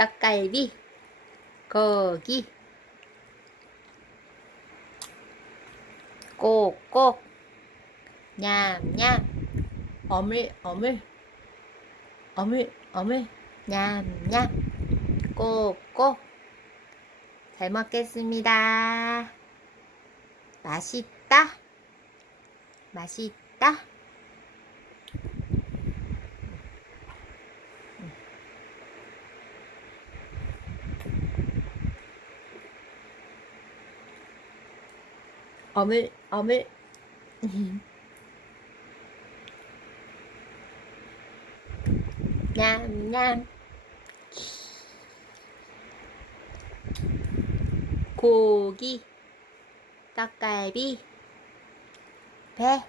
떡갈비 고기. 꼭꼭. 냠냠. 어물 어물 어물 어물 냠냠. 꼭꼭. 잘 먹겠습니다. 맛있다. 맛있다 어물 어물 냠냠. 고기 떡갈비 배.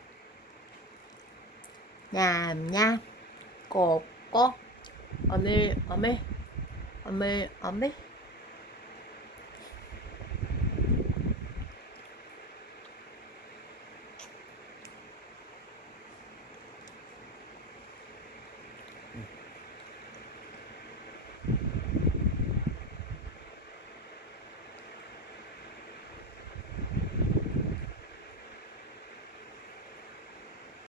냠냠. 꼭꼭. 어물 어물 어물 어물